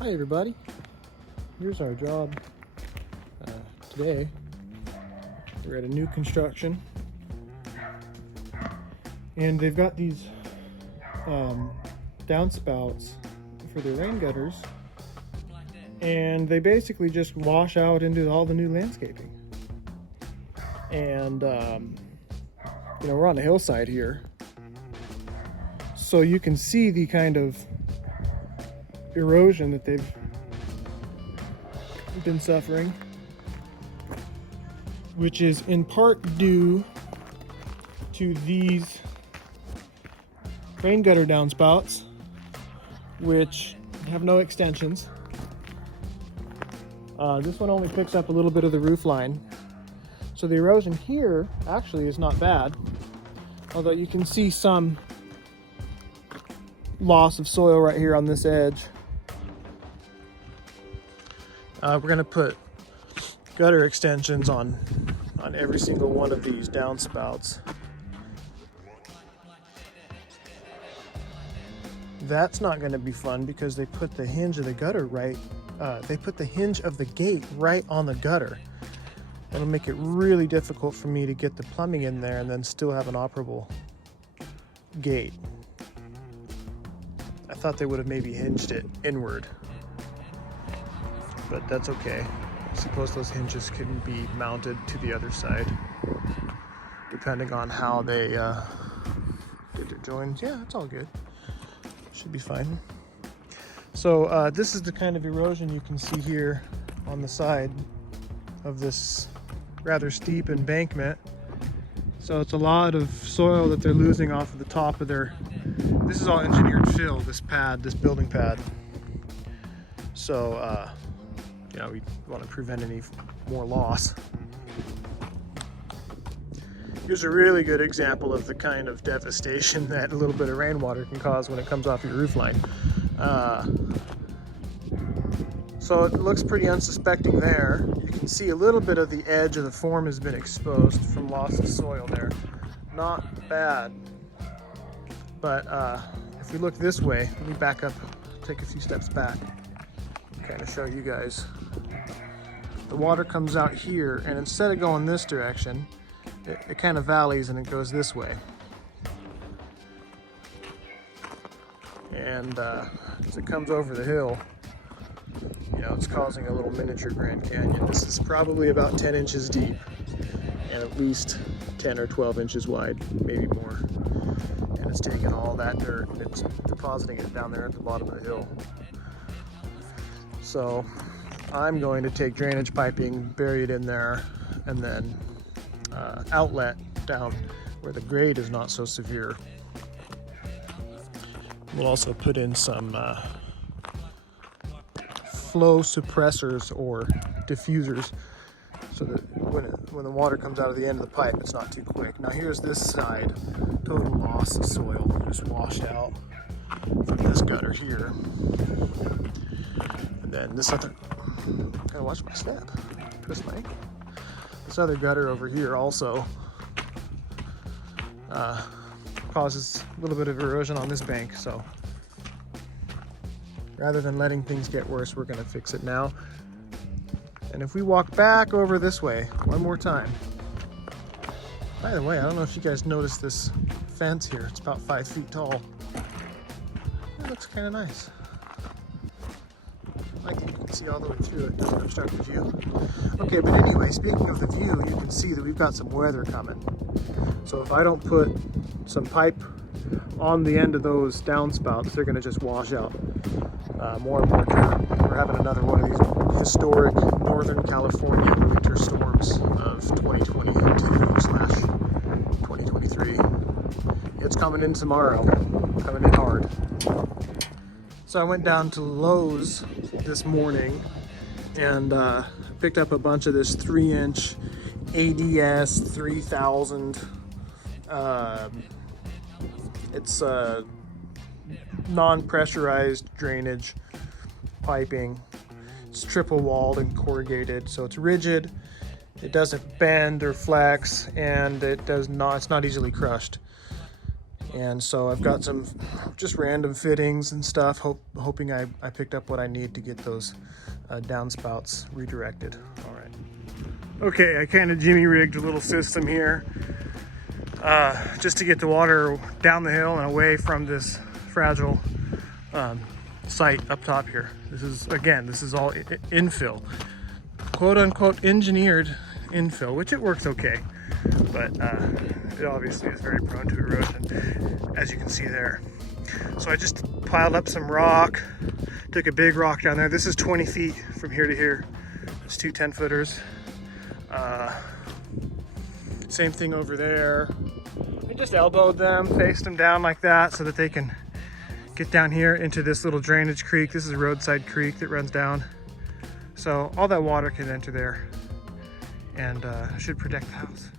Hi everybody, here's our job today. We're at a new construction and they've got these downspouts for the rain gutters, and they basically just wash out into all the new landscaping. And we're on a hillside here, so you can see the kind of erosion that they've been suffering, which is in part due to these rain gutter downspouts, which have no extensions. This one only picks up a little bit of the roof line, so the erosion here actually is not bad, although you can see some loss of soil right here on this edge. We're going to put gutter extensions on every single one of these downspouts. That's not going to be fun because they put the hinge of the gutter they put the hinge of the gate right on the gutter. It'll make it really difficult for me to get the plumbing in there and then still have an operable gate. I thought they would have maybe hinged it inward, but that's okay. I suppose those hinges can be mounted to the other side, depending on how they did their joins. Yeah, it's all good. Should be fine. So this is the kind of erosion you can see here on the side of this rather steep embankment. So it's a lot of soil that they're losing off of the top of their... This is all engineered fill, this pad, this building pad. So we want to prevent any more loss. Here's a really good example of the kind of devastation that a little bit of rainwater can cause when it comes off your roof line. So it looks pretty unsuspecting there. You can see a little bit of the edge of the form has been exposed from loss of soil there. Not bad. But if we look this way, let me back up, take a few steps back, kind of show you guys. The water comes out here, and instead of going this direction, it kind of valleys and it goes this way. And as it comes over the hill, it's causing a little miniature Grand Canyon. This is probably about 10 inches deep and at least 10 or 12 inches wide, maybe more. And it's taking all that dirt and it's depositing it down there at the bottom of the hill. So I'm going to take drainage piping, bury it in there, and then outlet down where the grade is not so severe. We'll also put in some flow suppressors or diffusers so that when the water comes out of the end of the pipe, it's not too quick. Now here's this side, total loss of soil, just washed out from this gutter here. And then this other, gotta watch my step, twist my ankle. This other gutter over here also causes a little bit of erosion on this bank, so rather than letting things get worse, we're gonna fix it now. And if we walk back over this way one more time, by the way, I don't know if you guys noticed this fence here, it's about 5 feet tall. It looks kind of nice. I think you can see all the way through it, doesn't obstruct the view. Okay, but anyway, speaking of the view, you can see that we've got some weather coming. So if I don't put some pipe on the end of those downspouts, they're gonna just wash out more and more dirt. We're having another one of these historic Northern California winter storms of 2022/2023. It's coming in tomorrow, coming in hard. So I went down to Lowe's this morning and picked up a bunch of this 3-inch ADS 3000. It's non-pressurized drainage piping. It's triple walled and corrugated, so it's rigid, it doesn't bend or flex, and it's not easily crushed. And so I've got some just random fittings and stuff, hoping I picked up what I need to get those downspouts redirected. All right. Okay, I kind of jimmy rigged a little system here just to get the water down the hill and away from this fragile site up top here. This is all infill, quote unquote engineered infill, which it works okay, but it obviously is very prone to erosion, as you can see there. So I just piled up some rock, took a big rock down there. This is 20 feet from here to here. It's two 10-footers. Same thing over there. I just elbowed them, faced them down like that so that they can get down here into this little drainage creek. This is a roadside creek that runs down. So all that water can enter there and should protect the house.